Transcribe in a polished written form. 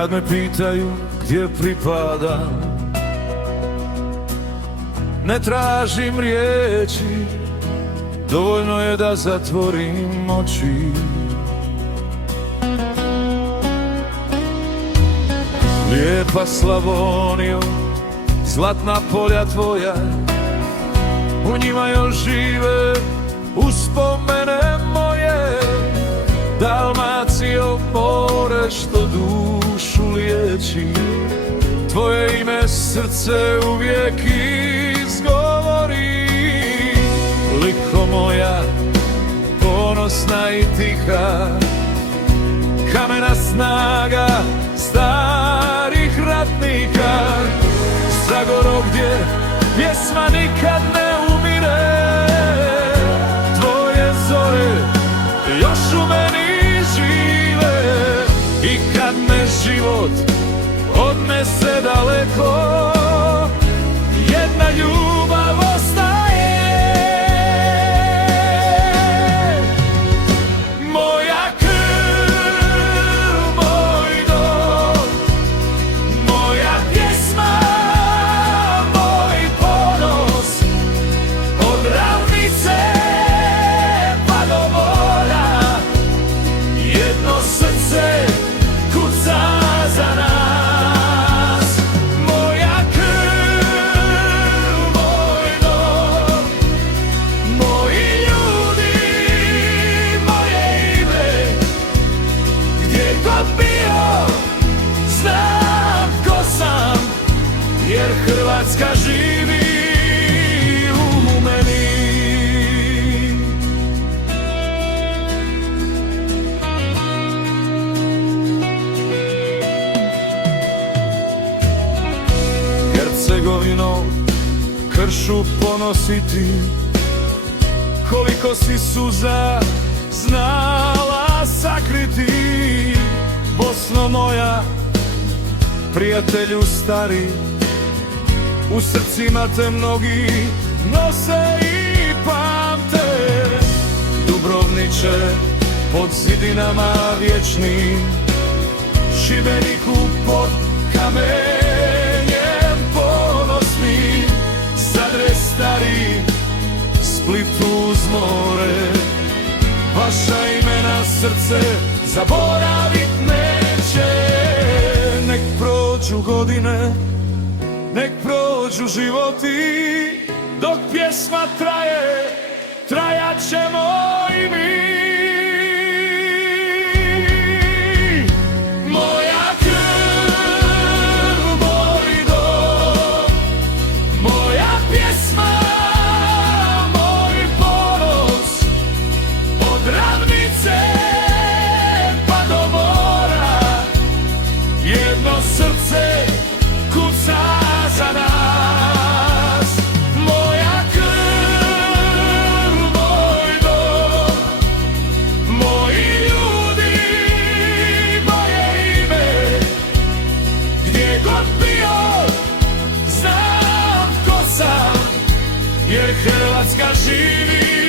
Kad me pitaju gdje pripadam, ne tražim riječi, dovoljno je da zatvorim oči. Lijepa Slavonijo, zlatna polja tvoja, u njima još žive uspomene moje. Dalmacijo, more što dušu liječi, tvoje ime srce uvijek izgovori. Liko moja, ponosna i tiha, kamena snaga starih ratnika. Zagoro gdje pjesma nikad ne umire, tvoje zore još u meni žive. I kad me život odnese daleko, jedna ljubav ostaje. Moja krv, moj dom, moja pjesma, moj ponos. Od ravnice pa do mora, jedno srce kuca za nas. Moja krv, moj dom, moji ljudi, moje ime. Gdje god bio, znam ko sam, jer Hrvatska živi u meni. Hercegovino, kršu ponositi, koliko si suza znala sakriti. Bosno moja, prijatelju stari, u srcima te mnogi nose i pamte. Dubrovniče, pod zidinama vječni, Šibeniku pod kamenjem ponosni. Zadre stari, Splitu uz more, vaša imena srce zaboravit neće. Nek prođu godine, nek prođu životi, dok pjesma traje, trajat ćemo i mi. Moja krv, moj dom, moja pjesma, moj ponos. Od ravnice pa do mora, jedno srce kuca za nas. Moja krv, moj dom, moji ljudi, moje ime. Gdje god bio, znam ko sam, jer Hrvatska živi